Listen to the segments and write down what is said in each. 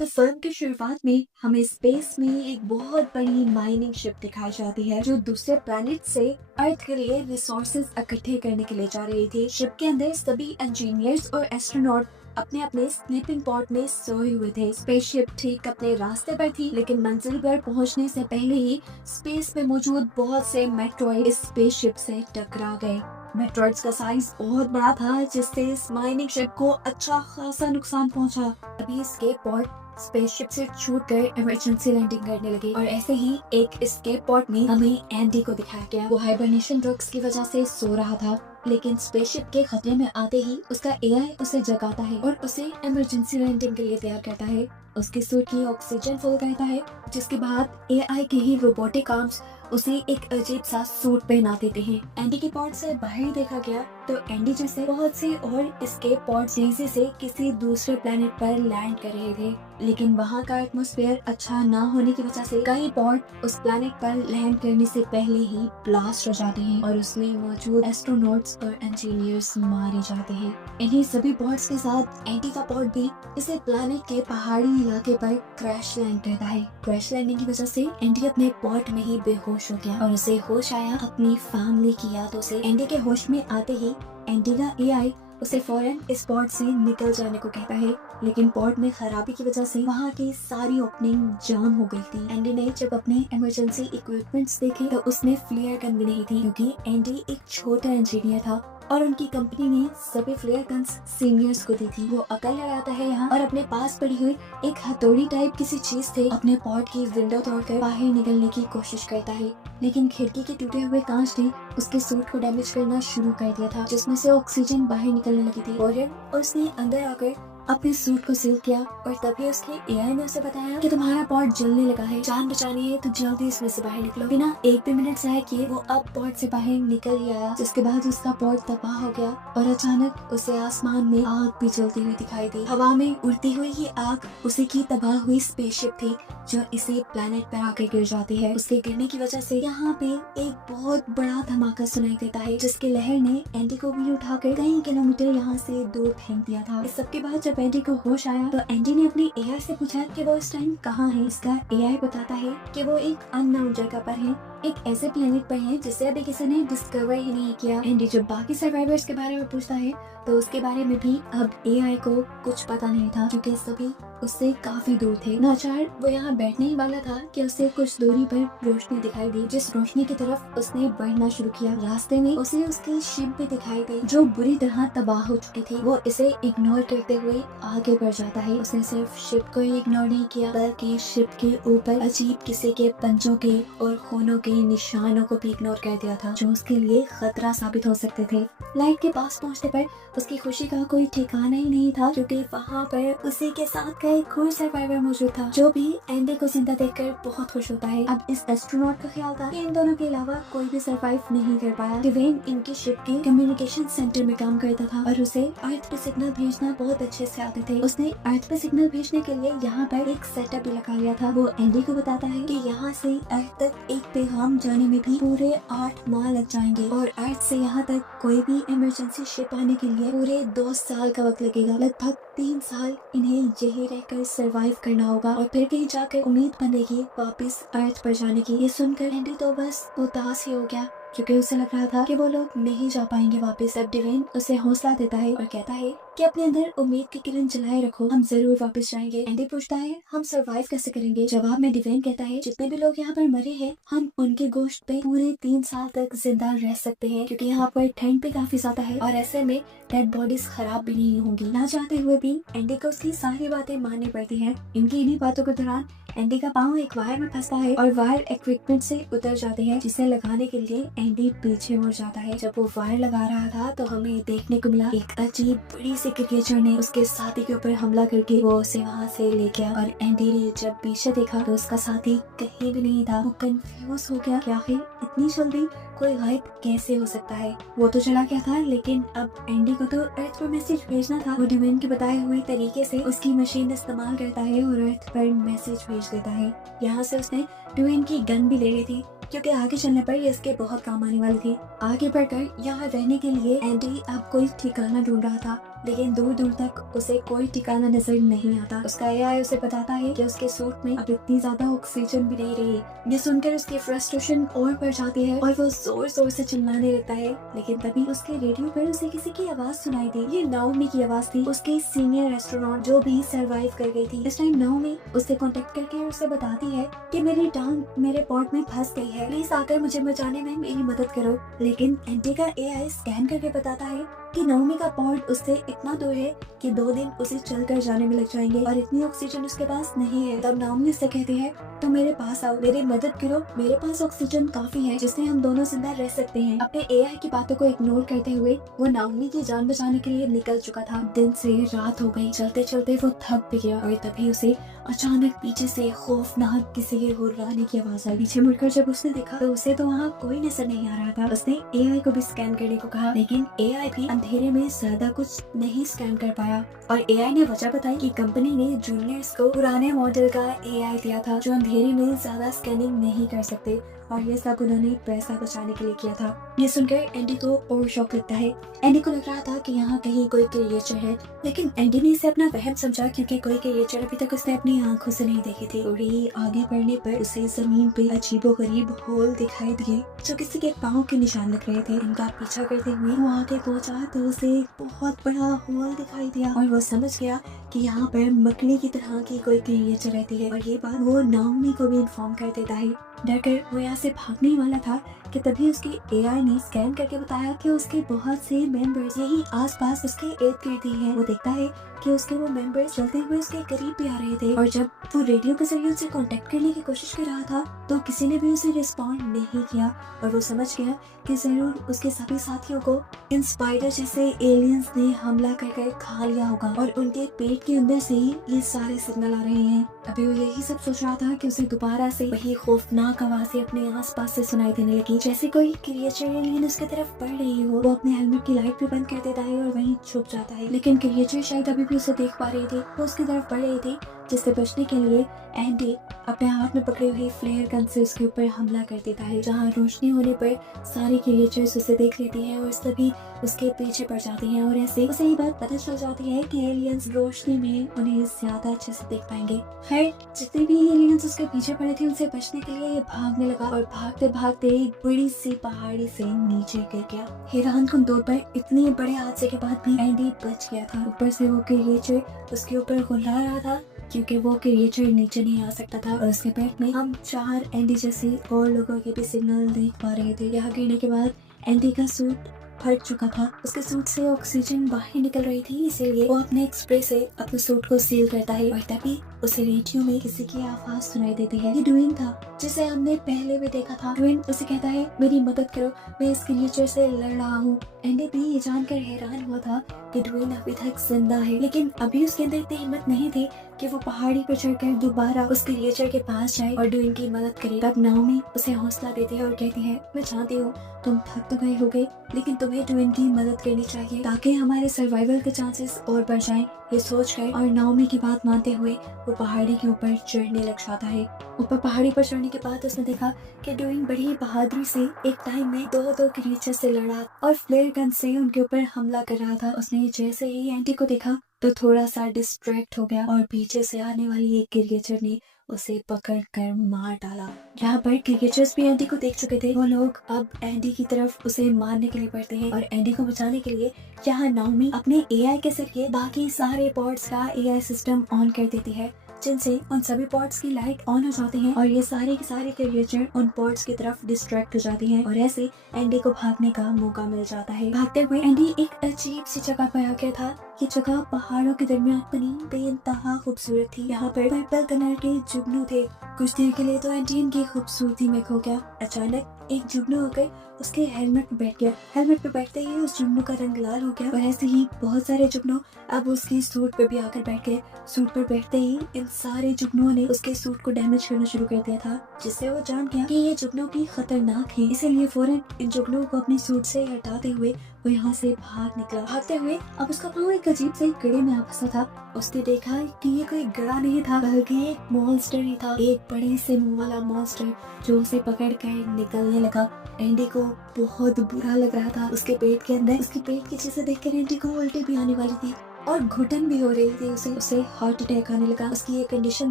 तो फिल्म की शुरुआत में हमें स्पेस में एक बहुत बड़ी माइनिंग शिप दिखाई जाती है जो दूसरे प्लेनेट से अर्थ के लिए रिसोर्सेज इकट्ठे करने के लिए जा रही थी। शिप के अंदर सभी इंजीनियर्स और एस्ट्रोनॉट अपने अपने स्लीपिंग पॉड में सोए हुए थे। स्पेसशिप ठीक अपने रास्ते पर थी, लेकिन मंजिल पर पहुंचने से पहले ही स्पेस में मौजूद बहुत से मेट्रॉइड इस स्पेसशिप से टकरा गए। मेट्रॉइड्स का साइज बहुत बड़ा था, जिससे इस माइनिंग शिप को अच्छा खासा नुकसान पहुंचा। अभी एस्केप पॉड स्पेसशिप से छूटकर इमरजेंसी लैंडिंग करने लगे और ऐसे ही एक एस्केप पॉड में हमें एंडी को दिखाया गया। वो हाइबरनेशन ड्रग्स की वजह से सो रहा था, लेकिन स्पेसशिप के खतरे में आते ही उसका एआई उसे जगाता है और उसे इमरजेंसी लैंडिंग के लिए तैयार करता है। उसके सूट की ऑक्सीजन फुल करता है, जिसके बाद एआई के ही रोबोटिक आर्म्स उसे एक अजीब सा सूट पहना देते हैं। एंडी के पॉड से बाहर देखा गया तो एंडी जैसे बहुत से और एस्केप पॉड तेजी से किसी दूसरे प्लेनेट पर लैंड कर रहे थे, लेकिन वहाँ का एटमॉस्फेयर अच्छा ना होने की वजह से कई पॉड उस प्लेनेट पर लैंड करने से पहले ही ब्लास्ट हो जाते हैं और उसमें मौजूद एस्ट्रोनॉट्स और इंजीनियर्स मारे जाते हैं। इन्हीं सभी पॉड्स के साथ एंडी का पॉड भी इसे प्लेनेट के पहाड़ी इलाके पर क्रैश लैंड करता है। क्रैश लैंडिंग की वजह से एंडी अपने पॉड में ही बेहोश हो गया और उसे होश आया अपनी फैमिली की यादों से। एंडी के होश में आते ही एंडी का एआई उसे फौरन इस पॉड से निकल जाने को कहता है, लेकिन पॉड में खराबी की वजह से वहाँ की सारी ओपनिंग जाम हो गई थी। एंडी ने जब अपने इमरजेंसी इक्विपमेंट्स देखे तो उसमें फ्लेयर गन भी नहीं थी, क्योंकि एंडी एक छोटा इंजीनियर था और उनकी कंपनी ने सभी फ्लेयर गन्स सीनियर्स को दी थी। वो अकल लड़ाता है यहाँ और अपने पास पड़ी हुई एक हथौड़ी टाइप किसी चीज से अपने पॉड की विंडो तोड़कर बाहर निकलने की कोशिश करता है, लेकिन खिड़की के टूटे हुए कांच ने उसके सूट को डैमेज करना शुरू कर दिया था, जिसमें से ऑक्सीजन बाहर निकलने लगी थी। और उसने अंदर आकर अपने सूट को सील किया और तभी उसके एआई ने उसे बताया कि तुम्हारा पॉड जलने लगा है, जान बचानी है तो जल्दी इसमें से बाहर निकलो। बिना एक भी मिनट जाया किए वो अब पॉड से बाहर निकल ही आया, जिसके बाद उसका पॉड तबाह हो गया और अचानक उसे आसमान में आग भी जलती हुई दिखाई दी। हवा में उड़ती हुई ये आग उसी की तबाह हुई स्पेसशिप थी जो इसी प्लेनेट पर आकर गिर जाती है। उसके गिरने की वजह से यहाँ पे एक बहुत बड़ा धमाका सुनाई देता है, जिसके लहर ने एंडी को भी उठाकर कई किलोमीटर यहाँ से दूर फेंक दिया था। इस सबके बाद जब एंडी को होश आया तो एंडी ने अपने एआई से पूछा कि वो इस टाइम कहाँ है। इसका एआई बताता है कि वो एक अननोन जगह पर है, एक ऐसे प्लेनेट पर है जिसे अभी किसी ने डिस्कवर ही नहीं किया। एंडी जब बाकी सर्वाइवर्स के बारे में पूछता है तो उसके बारे में भी अब एआई को कुछ पता नहीं था, क्योंकि सभी उससे काफी दूर थे। नाचार वो यहाँ बैठने ही वाला था कि उसे कुछ दूरी पर रोशनी दिखाई दी, जिस रोशनी की तरफ उसने बढ़ना शुरू किया। रास्ते में उसे उसकी शिप भी दिखाई दी जो बुरी तरह तबाह हो चुकी थी। वो इसे इग्नोर करते हुए आगे बढ़ जाता है। उसने सिर्फ शिप को ही इग्नोर नहीं किया, बल्कि शिप के ऊपर अजीब किसी के पंजों के और खूनों के निशानों को भी इग्नोर कर दिया था, जो उसके लिए खतरा साबित हो सकते थे। लाइट के पास पहुँचने पर उसकी खुशी का कोई ठिकाना ही नहीं था, क्योंकि वहाँ पर उसी के साथ का एक और सर्वाइवर मौजूद था, जो भी एंडी को जिंदा देखकर बहुत खुश होता है। अब इस एस्ट्रोनॉट का ख्याल था कि इन दोनों के अलावा कोई भी सर्वाइव नहीं कर पाया। डिवेन इनकी शिप के कम्युनिकेशन सेंटर में काम करता था और उसे अर्थ पे सिग्नल भेजना बहुत अच्छे से आते थे। उसने अर्थ पे सिग्नल भेजने के लिए यहाँ पर एक सेटअप भी लगा लिया था। वो एंडी को बताता है कि यहाँ से अर्थ तक एक पैगाम जाने में भी पूरे 8 माह लग जाएंगे और अर्थ से यहाँ तक कोई भी इमरजेंसी शिप आने के लिए पूरे 2 साल का वक्त लगेगा। लगभग 3 साल इन्हें यही रहकर सरवाइव करना होगा और फिर कहीं जाकर उम्मीद बनेगी वापस अर्थ पर जाने की। ये सुनकर एंडी तो बस उदास ही हो गया, क्योंकि उसे लग रहा था कि वो लोग नहीं जा पाएंगे वापस। अब डिवेन उसे हौसला देता है और कहता है कि अपने अंदर उम्मीद की किरण जलाए रखो, हम जरूर वापस जाएंगे। एंडी पूछता है हम सरवाइव कैसे करेंगे। जवाब में डिवेन कहता है जितने भी लोग यहाँ पर मरे हैं हम उनके गोश्त पे पूरे 3 साल तक जिंदा रह सकते हैं, क्योंकि यहाँ पर ठंड भी काफी ज्यादा है और ऐसे में डेड बॉडीज खराब भी नहीं होंगी। ना चाहते हुए भी एंडी को उसकी सारी बातें माननी पड़ती है। इनकी इन्हीं बातों के दौरान एंडी का पाँव एक वायर में फंसता है और वायर इक्विपमेंट से उतर जाते हैं, जिसे लगाने के लिए एंडी पीछे मुड़ जाता है। जब वो वायर लगा रहा था तो हमें देखने को मिला एक अजीब बड़ी सी क्रिएचर ने उसके साथी के ऊपर हमला करके वो उसे वहाँ से ले गया। और एंडी ने जब पीछे देखा तो उसका साथी कहीं भी नहीं था। वो कंफ्यूज हो गया कि आखिर इतनी जल्दी कोई गायब कैसे हो सकता है। वो तो चला गया था, लेकिन अब एंडी को तो अर्थ पर मैसेज भेजना था। वो डिवेन के बताए हुए तरीके से उसकी मशीन इस्तेमाल करता है और अर्थ पर मैसेज भेज देता है। यहाँ से उसने डिवेन की गन भी ले ली थी, क्योंकि आगे चलने पर ये इसके बहुत काम आने वाली थी। आगे बढ़कर यहाँ रहने के लिए एंडी अब कोई ठिकाना ढूंढ रहा था। लेकिन दूर दूर तक उसे कोई ठिकाना नजर नहीं आता। उसका एआई उसे बताता है कि उसके सूट में अब इतनी ज्यादा ऑक्सीजन भी नहीं रही। ये सुनकर उसकी फ्रस्ट्रेशन और बढ़ जाती है और वो जोर जोर से चिल्लाने लगता है। लेकिन तभी उसके रेडियो पर उसे किसी की आवाज सुनाई दी। ये नाओमी की आवाज थी, उसकी सीनियर एस्ट्रोनॉट जो भी सरवाइव कर गई थी। इस टाइम नाओमी उससे कांटेक्ट करके उसे बताती है कि मेरी टांग मेरे पॉट में फंस गई है, प्लीज आकर मुझे बचाने में मेरी मदद करो। लेकिन एंटी का एआई स्कैन करके बताता है कि नाओमी का पॉट उससे इतना दूर है कि 2 दिन उसे चलकर जाने में लग जाएंगे और इतनी ऑक्सीजन उसके पास नहीं है। तब नाओमी उससे कहती है तो मेरे पास आओ, मेरी मदद करो, मेरे पास ऑक्सीजन काफी है जिससे हम दोनों जिंदा रह सकते हैं। अपने एआई की बातों को इग्नोर करते हुए वो नाओमी की जान बचाने के लिए निकल चुका था। दिन से रात हो गई, चलते चलते वो थक भी गया और तभी उसे अचानक पीछे से खौफनाक किसी के हुर्राने की आवाज आई। पीछे मुड़कर जब उसने देखा तो उसे तो वहाँ कोई नजर नहीं आ रहा था। उसने एआई को भी स्कैन करने को कहा, लेकिन एआई भी अंधेरे में ज्यादा कुछ नहीं स्कैन कर पाया और एआई ने वजह बताई कि कंपनी ने जूनियर्स को पुराने मॉडल का एआई दिया था जो अंधेरे में ज्यादा स्कैनिंग नहीं कर सकते और ये सब उन्होंने पैसा बचाने के लिए किया था। ये सुनकर एंडी को और शौक लगता है। एंडी को लग रहा था कि यहाँ कहीं कोई क्रिएचर है, लेकिन एंडी ने इसे अपना वहम समझा क्योंकि कोई क्रिएचर अभी तक उसने अपनी आंखों से नहीं देखी थी। थोड़ी आगे बढ़ने पर उसे जमीन पे अजीबोगरीब होल दिखाई दिए जो किसी के पाँव के निशान लग रहे थे। उनका पीछा करते हुए वो आगे पहुंचा तो उसे बहुत बड़ा होल दिखाई दिया और वो समझ गया कि यहाँ पर मकड़ी की तरह की कोई क्रिएचर रहती है और ये बात वो नाओमी को भी इन्फॉर्म कर देता है। डरकर वो यहाँ से भागने वाला था कि तभी उसकी एआई ने स्कैन करके बताया कि उसके बहुत से मेंबर्स यही आसपास उसके इर्द गिर्द ही हैं। वो देखता है कि उसके वो मेंबर्स चलते हुए उसके करीब भी आ रहे थे और जब वो रेडियो के जरिए उसे कांटेक्ट करने की कोशिश कर रहा था तो किसी ने भी उसे रिस्पॉन्ड नहीं किया और वो समझ गया कि जरूर उसके सभी साथियों को इन स्पाइडर जैसे एलियंस ने हमला कर खा लिया होगा और उनके पेट के अंदर से ही ये सारे सिग्नल आ रहे हैं। अभी वो यही सब सोच रहा था कि उसे दोबारा से वही खौफनाक आवाजें अपने आसपास से सुनाई देने लगी, जैसे कोई क्रिएचर एलियन उसके तरफ बढ़ रही हो। वो अपने हेलमेट की लाइट भी बंद कर देता है और वहीं छुप जाता है, लेकिन क्रिएचर शायद अभी भी उसे देख पा रही थी। वो उसकी तरफ बढ़ रही थी जिससे बचने के लिए एंडी अपने हाथ में पकड़ी हुई फ्लेयर गन से उसके ऊपर हमला कर देता है। जहाँ रोशनी होने पर सारी क्रिएचर्स उसे देख लेती हैं और सभी उसके पीछे पड़ जाती हैं और ऐसे उसे ये बात पता चल जाती है कि एलियंस रोशनी में उन्हें ज्यादा अच्छे से देख पाएंगे। खैर जितने भी एलियंस उसके पीछे पड़े थे उनसे बचने के लिए ये भागने लगा और भागते भागते एक बड़ी सी पहाड़ी से नीचे गिर गया। हैरानकुन तौर पर इतने बड़े हादसे के बाद भी एंडी बच गया था। ऊपर से वो क्रिएचर उसके ऊपर गुर्रा रहा था क्योंकि वो क्रिएचर नीचे नहीं आ सकता था और उसके पेट में हम 4 एंडी जैसे और लोगों के भी सिग्नल देख पा रहे थे। यहाँ गिरने के बाद एंडी का सूट फट चुका था, उसके सूट से ऑक्सीजन बाहर निकल रही थी, इसीलिए वो अपने स्प्रे से अपने सूट को सील करता है और तभी उसे रेडियो में किसी की आवाज सुनाई देती है। ये ड्वेन था जिसे हमने पहले भी देखा था। ड्वेन उसे कहता है मेरी मदद करो, मैं इस क्रिएचर से लड़ रहा हूँ। एंडी भी ये जानकर हैरान हुआ था कि ड्वेन अभी तक जिंदा है, लेकिन अभी उसके अंदर इतनी हिम्मत नहीं थी कि वो पहाड़ी पर चढ़कर दोबारा उस क्रिएचर के पास जाए और ड्वेन की मदद करे। तब नाओमी उसे हौसला देती है और कहती है मैं जानती हूँ तुम थक तो गए होगे, लेकिन तुम्हें ड्वेन की मदद करनी चाहिए ताकि हमारे सर्वाइवल के चांसेस और बढ़ जाएं। ये सोचकर और नाओमी की बात मानते हुए वो पहाड़ी के ऊपर चढ़ने लग जाता है। ऊपर पहाड़ी पर चढ़ने के बाद उसने देखा कि ड्वेन बड़ी बहादुरी से एक टाइम में दो क्रिएचर से लड़ा और फ्लेयर गन से उनके ऊपर हमला कर रहा था। उसने जैसे ही एंटी को देखा तो थोड़ा सा डिस्ट्रैक्ट हो गया और पीछे से आने वाली एक क्रिएचर ने उसे पकड़कर मार डाला। यहाँ पर क्रिकेटर्स भी एंडी को देख चुके थे। वो लोग अब एंडी की तरफ उसे मारने के लिए बढ़ते हैं और एंडी को बचाने के लिए यहाँ नाओमी अपने एआई के जरिए बाकी सारे पॉड्स का एआई सिस्टम ऑन कर देती है, जिनसे उन सभी पॉड्स की लाइट ऑन हो जाती है और ये सारे के सारे क्रिएचर उन पॉड्स की तरफ डिस्ट्रैक्ट हो जाती हैं और ऐसे एंडी को भागने का मौका मिल जाता है। भागते हुए एंडी एक अजीब सी जगह पर आ गया था। ये जगह पहाड़ों के दरमियान बनी बेइंतहा खूबसूरत थी। यहाँ पर पर्पल कलर के जुगनू थे। कुछ देर के लिए तो एंडी इनकी खूबसूरती में खो गया। अचानक एक जुगनू होकर उसके हेलमेट पे बैठ गया। हेलमेट पे बैठते ही उस जुगनू का रंग लाल हो गया और ऐसे ही बहुत सारे जुगनू अब उसके सूट पे भी आकर बैठ गए। सूट पर बैठते ही इन सारे जुगनुओं ने उसके सूट को डैमेज करना शुरू कर दिया था, जिससे वो जान गया कि ये जुगनू भी खतरनाक है। इसीलिए फौरन इन जुगनुओं को अपने सूट से हटाते हुए वो यहाँ से भाग निकला। भागते हुए अब उसका पाँव एक अजीब से गड्ढे में आ फंसा था। उसने देखा कि ये कोई गड्ढा नहीं था बल्कि एक मॉन्स्टर ही था, एक बड़े से मुंह वाला मॉन्स्टर जो उसे पकड़ कर निकलने आने लगा। एंडी को बहुत बुरा लग रहा था। उसके पेट के अंदर उसकी पेट की चीजें देखकर एंडी को उल्टी भी आने वाली थी और घुटन भी हो रही थी। उसे हार्ट अटैक आने लगा। उसकी ये कंडीशन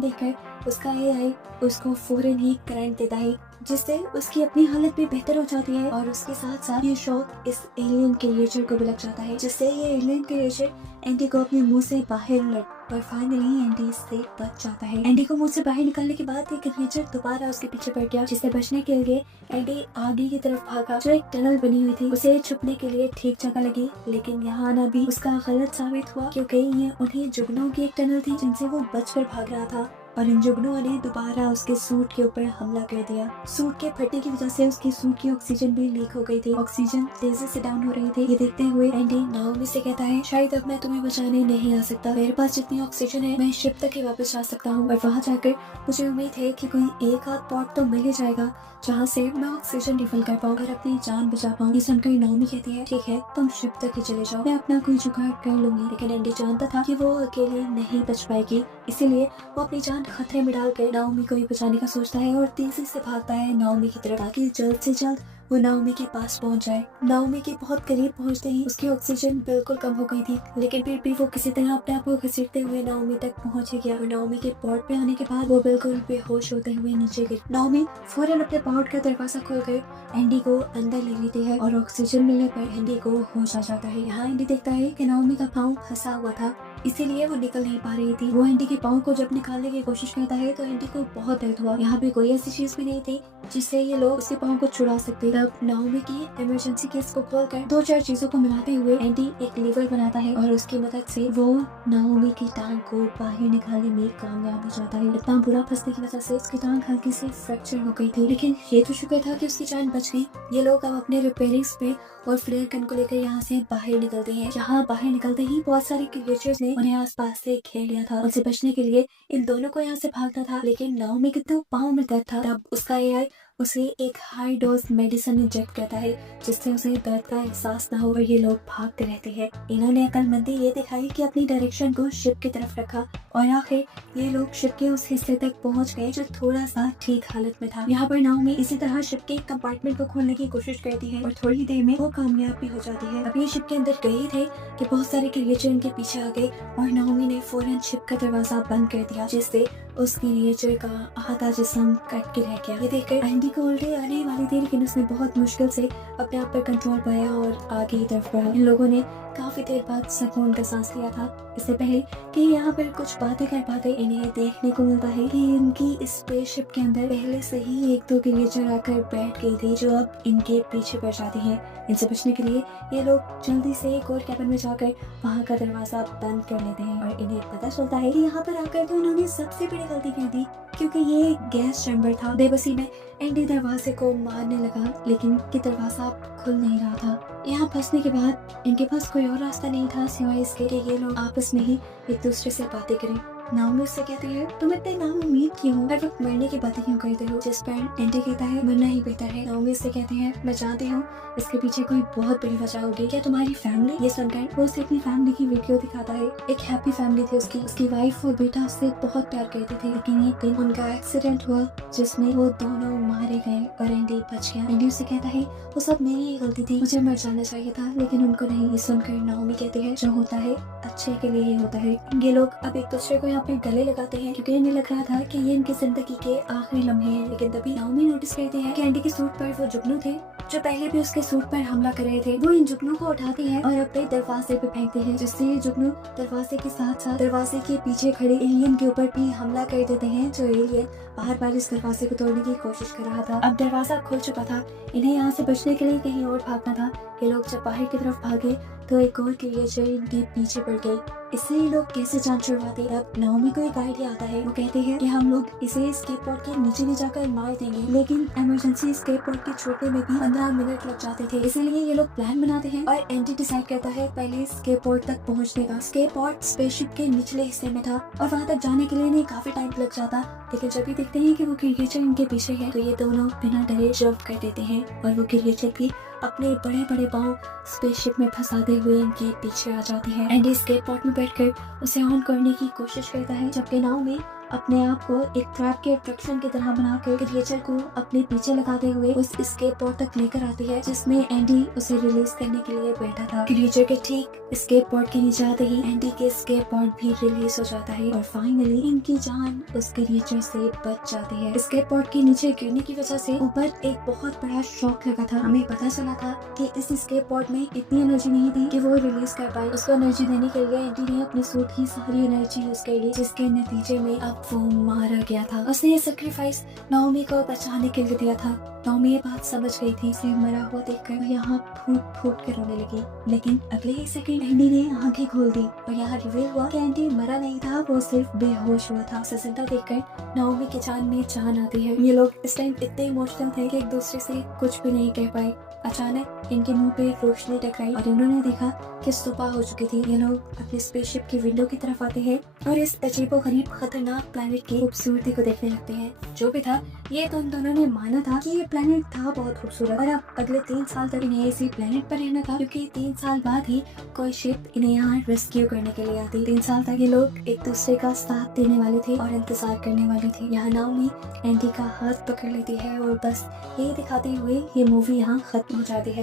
देखकर उसका एआई उसको फौरन ही करंट देता है, जिससे उसकी अपनी हालत भी बेहतर हो जाती है और उसके साथ साथ ये शॉक इस एलियन क्रिएचर को भी लग जाता है, जिससे ये एलियन क्रिएचर एंडी को अपने मुंह से बाहर लड़ और फाइनली एंडी इससे बच जाता है। एंडी को मुंह से बाहर निकलने के बाद एक क्रिएचर दोबारा उसके पीछे पड़ गया, जिससे बचने के लिए एंडी आगे की तरफ भागा। जो एक टनल बनी हुई थी उसे छुपने के लिए ठीक जगह लगी, लेकिन यहाँ आना भी उसका गलत साबित हुआ, क्योंकि ये उन्हीं जुगनों की एक टनल थी जिनसे वो बचकर भाग रहा था और इन जुगनुओं ने दोबारा उसके सूट के ऊपर हमला कर दिया। सूट के फटने की वजह से उसकी सूट की ऑक्सीजन भी लीक हो गई थी। ऑक्सीजन तेजी से डाउन हो रही थी। ये देखते हुए एंडी नाओमी से कहता है, शायद अब मैं तुम्हें बचाने नहीं आ सकता। मेरे पास जितनी ऑक्सीजन है मैं शिप तक ही वापस जा सकता हूँ, और वहाँ जाकर मुझे उम्मीद है कि कोई एक आध पॉट तो मिल ही जाएगा जहाँ से मैं ऑक्सीजन रिफिल कर पाऊँ और अपनी जान बचा पाऊँ। ये सुनकर नाओमी कहती है, ठीक है तुम शिप तक ही चले जाओ, मैं अपना कोई जुगाड़ कर लूंगी। लेकिन एंडी जानता था कि वो अकेले नहीं बच पाएगी, इसीलिए वो अपनी जान खतरे में डालकर नाओमी को ही बचाने का सोचता है और तेजी से भागता है नाओमी की तरफ, ताकि जल्द से जल्द वो नाओमी के पास पहुंच जाए। नाओमी के बहुत करीब पहुंचते ही उसकी ऑक्सीजन बिल्कुल कम हो गई थी, लेकिन फिर भी वो किसी तरह अपने आप को घसीटते हुए नाओमी तक पहुंच गया और नाओमी के पॉट पे आने के बाद वो बिल्कुल बेहोश होते हुए नीचे गिर। नाओमी फौरन अपने पॉट का दरवाजा खोलकर एंडी को अंदर ले लेती है और ऑक्सीजन मिलने पर एंडी को होश आ जाता है। यहाँ एंडी देखता है कि नाओमी का पाँव फंसा हुआ था, इसीलिए वो निकल नहीं पा रही थी। वो एंडी के पाँव को जब निकालने की कोशिश करता है तो एंडी को बहुत दर्द हुआ। यहाँ पे कोई ऐसी चीज भी नहीं थी जिससे ये लोग उसके पाँव को छुड़ा सकते। तब नाओमी की इमरजेंसी केस को खोलकर 2-4 चीजों को मिलाते हुए एंडी एक लीवर बनाता है और उसकी मदद से वो नाओमी की टांग को बाहर निकालने में कामयाब हो जाता है। इतना बुरा फंसने की वजह से उसकी टांग हल्की सी फ्रैक्चर हो गई थी, लेकिन ये तो शुक्र था कि उसकी जान बच गई। ये लोग अब अपने रिपेयरिंग स्प्रे और फ्लेयर गन को लेकर यहाँ से बाहर निकलते हैं। यहाँ बाहर निकलते ही बहुत सारे क्रिएचर्स ने उन्हें आसपास से घेर लिया था। उनसे बचने के लिए इन दोनों को यहाँ से भागना था, लेकिन नाओमी के तो पाँव में दर्द था। तब उसका एआई उसे एक हाई डोज मेडिसिन इंजेक्ट करता है, जिससे उसे दर्द का एहसास न हो और ये लोग भागते रहते हैं। इन्होंने अक्लमंदी ये दिखाई कि अपनी डायरेक्शन को शिप की तरफ रखा और आखिर ये लोग शिप के उस हिस्से तक पहुंच गए जो थोड़ा सा ठीक हालत में था। यहाँ पर नाओमी इसी तरह शिप के कंपार्टमेंट को खोलने की कोशिश करती है और थोड़ी देर में वो कामयाब भी हो जाती है। अभी शिप के अंदर गए थे कि बहुत सारे क्रिएचर इनके पीछे आ गए और नाओमी ने फौरन शिप का दरवाजा बंद कर दिया, जिससे उस क्रिएचर का आधा जिस्म कट के रह गया। ये देखकर एंडी को उल्टी आने वाली थी, लेकिन उसने बहुत मुश्किल से अपने आप पर कंट्रोल पाया और आगे की तरफ बढ़ा। इन लोगों ने काफी देर बाद सुकून का सांस लिया था। इससे पहले कि यहाँ पर कुछ बातें कर पाते, इन्हें देखने को मिलता है कि इनकी स्पेसशिप के अंदर पहले से ही 1-2 क्रिएचर आकर बैठ गई थी, जो अब इनके पीछे पड़ जाती हैं। इनसे बचने के लिए ये लोग जल्दी से एक और कैबिन में जाकर वहाँ का दरवाजा बंद कर लेते हैं और इन्हें पता चलता है कि यहाँ पर आकर तो उन्होंने सबसे बड़ी गलती कर दी, क्योंकि ये गैस चैम्बर था। बेबसी में एंडी दरवाजे को मारने लगा, लेकिन कि दरवाजा खुल नहीं रहा था। यहाँ फंसने के बाद इनके पास कोई और रास्ता नहीं था सिवाय इसके कि ये लोग आपस में ही एक दूसरे से बातें करें। नाओमी उससे कहती है, तुम इतने नाउम्मीद क्यों हो, हर वक्त मरने की बातें क्यों करते हो? जिस पर एंडी कहता है, मरना ही बेहतर है। नाओमी उससे कहती है, मैं जानती हूँ इसके पीछे कोई बहुत बड़ी वजह होगी। क्या तुम्हारी फैमिली? ये सुनकर वो उसे अपनी फैमिली की वीडियो दिखाता है। एक हैप्पी फैमिली थी उसकी वाइफ और बेटा उससे बहुत प्यार करते थे, लेकिन एक दिन उनका एक्सीडेंट हुआ जिसमें वो दोनों मारे गए और एंडी बच गया। एंडी उससे कहता है, वो सब मेरी ही गलती थी, मुझे मर जाना चाहिए था, लेकिन उनको नहीं। ये सुनकर नाओमी कहती है, जो होता है अच्छे के लिए ही होता है। ये लोग अब एक दूसरे को यहाँ पे गले लगाते हैं, क्योंकि इन्हें लग रहा था कि ये इनकी जिंदगी के आखिरी लम्हे हैं। लेकिन तभी नाओमी नोटिस करती है कि एंडी के सूट पर वो जुगनू थे जो पहले भी उसके सूट पर हमला कर रहे थे। वो इन जुगनू को उठाते हैं और अपने दरवाजे पे फेंकते हैं, जिससे ये जुगनू दरवाजे के साथ साथ दरवाजे के पीछे खड़े एलियन के ऊपर भी हमला कर देते हैं, जो एलियन बार बार इस दरवाजे को तोड़ने की कोशिश कर रहा था। अब दरवाजा खुल चुका था, इन्हें यहाँ से बचने के लिए कहीं और भागना था। ये लोग जब बाहर की तरफ भागे तो एक और क्रिएचर इनके पीछे पड़ गई। इससे ये लोग कैसे जान छुड़वाते? अब नाओमी को एक आइडिया आता है। वो कहते हैं कि हम लोग इसे स्केटबोर्ड के नीचे ले जाकर मार देंगे, लेकिन इमरजेंसी स्केटबोर्ड के छोटे में भी 15 मिनट लग जाते थे। इसीलिए ये लोग प्लान बनाते हैं और एंडी डिसाइड करता है पहले स्केटबोर्ड तक पहुंचने का। स्केटबोर्ड स्पेसशिप के निचले हिस्से में था और वहाँ तक जाने के लिए इन्हें काफी टाइम लग जाता, लेकिन जब भी देखते हैं कि वो क्रिएचर इनके पीछे है तो ये दोनों बिना डरे जंप कर देते हैं और वो क्रिएचर भी अपने बड़े बड़े पाँव स्पेसशिप में फंसाते हुए इनके पीछे आ जाती है। एंडी स्केटबोर्ड में बैठकर उसे ऑन करने की कोशिश करता है, जबकि नाओमी अपने आप को एक ट्रैप के अट्रैक्शन की तरह बनाकर क्रिएचर को अपने पीछे लगाते हुए उस स्केप बोर्ड तक लेकर आती है जिसमें एंडी उसे रिलीज करने के लिए बैठा था। क्रिएचर के ठीक स्केप बोर्ड के नीचे आते ही एंडी के स्केप बोर्ड भी रिलीज हो जाता है और फाइनली इनकी जान उस क्रिएचर से बच जाती है। स्केप बोर्ड के नीचे गिरने की वजह से ऊपर एक बहुत बड़ा शॉक लगा था। हमें पता चला था कि इस स्केप बोर्ड में इतनी एनर्जी नहीं थी कि वो रिलीज कर पाए। उसको एनर्जी देने के लिए एंडी ने अपनी सूट की सारी एनर्जी यूज कर ली, जिसके नतीजे में अब वो मारा गया था। उसने ये सैक्रिफाइस नाओमी को बचाने के लिए दिया था। नाओमी ये बात समझ गई थी, इसे मरा हुआ देखकर यहाँ फूट फूट कर रोने लगी। लेकिन अगले ही सेकंड एंडी ने आंखें खोल दी और यहाँ रिवील हुआ कि एंडी मरा नहीं था, वो सिर्फ बेहोश हुआ था। उसे जिंदा देखकर नाओमी की जान में जान आती है। ये लोग इस टाइम इतने इमोशनल थे कि एक दूसरे से कुछ भी नहीं कह पाए। अचानक इनके मुंह पे रोशनी टकराई और इन्होंने देखा कि सुबह हो चुकी थी। ये लोग अपने स्पेसशिप की विंडो की तरफ आते हैं और इस अजीबोगरीब खतरनाक प्लेनेट की खूबसूरती को देखने लगते हैं। जो भी था, ये तो इन दोनों ने माना था कि ये प्लेनेट था बहुत खूबसूरत और अब अगले 3 साल तक इन्हें इसी प्लेनेट पर रहना था, क्योंकि 3 साल बाद ही कोई शिप इन्हें यहाँ रेस्क्यू करने के लिए आती। 3 साल तक ये लोग एक दूसरे का साथ देने वाले थे और इंतजार करने वाले थे। यहाँ नाओमी एंडी का हाथ पकड़ लेती है और बस यही दिखाते हुए ये मूवी यहाँ खत्म हो जाती है।